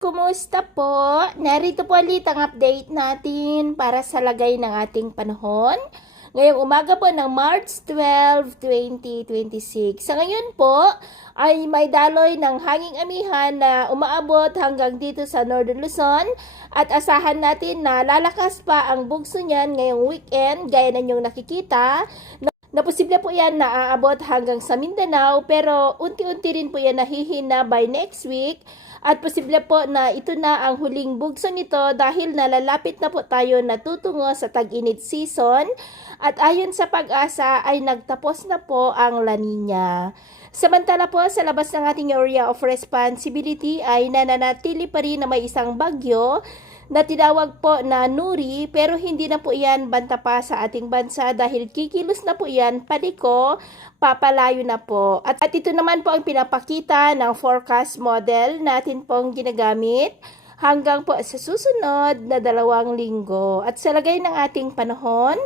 Kumusta po? Narito po ulit ang update natin para sa lagay ng ating panahon. Ngayong umaga po ng March 12, 2026. Sa ngayon po ay may daloy ng hanging amihan na umaabot hanggang dito sa Northern Luzon at asahan natin na lalakas pa ang bugso niyan ngayong weekend gaya na inyong nakikita na posible po yan na aabot hanggang sa Mindanao pero unti-unti rin po yan nahihina by next week at posible po na ito na ang huling bugso nito dahil nalalapit na po tayo natutungo sa tag-init season at ayon sa pag-asa ay nagtapos na po ang La Nina. Samantala po sa labas ng ating area of responsibility ay nananatili pa rin na may isang bagyo na tinawag po na Nuri pero hindi na po yan banta pa sa ating bansa dahil kikilos na po yan paliko, papalayo na po. At ito naman po ang pinapakita ng forecast model natin pong ginagamit hanggang po sa susunod na 2 linggo. At sa lagay ng ating panahon,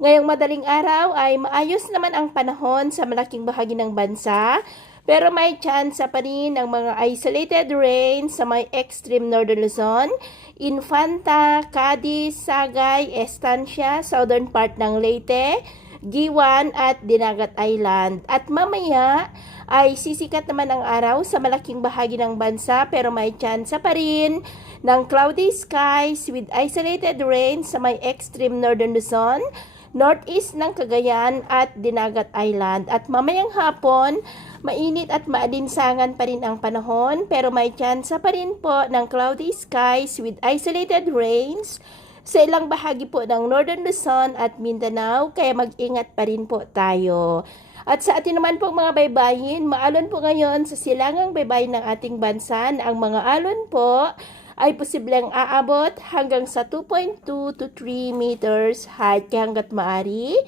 ngayong madaling araw ay maayos naman ang panahon sa malaking bahagi ng bansa. Pero may chance pa rin ng mga isolated rain sa may extreme northern Luzon, Infanta, Cadiz, Sagay, Estancia, southern part ng Leyte, Giwan at Dinagat Island. At mamaya ay sisikat naman ang araw sa malaking bahagi ng bansa pero may chance pa rin ng cloudy skies with isolated rain sa may extreme northern Luzon, northeast ng Cagayan at Dinagat Island. At mamayang hapon, mainit at maalinsangan pa rin ang panahon pero may chance pa rin po ng cloudy skies with isolated rains sa ilang bahagi po ng Northern Luzon at Mindanao kaya mag-ingat pa rin po tayo. At sa atin naman po mga baybayin, maalon po ngayon sa silangang baybayin ng ating bansa na ang mga alon po ay posibleng aabot hanggang sa 2.2 to 3 meters height kaya hanggat maari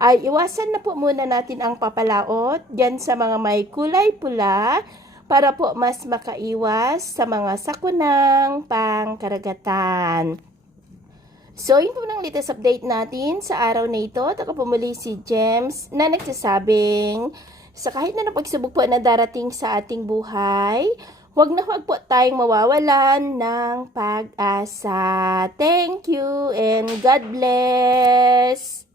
ay iwasan na po muna natin ang papalaot dyan sa mga may kulay pula para po mas makaiwas sa mga sakunang pangkaragatan. So, yun po ng latest update natin sa araw na ito. At ako pumuli si James na nagsasabing sa kahit na pagsubok po na darating sa ating buhay, huwag na huwag po tayong mawawalan ng pag-asa. Thank you and God bless!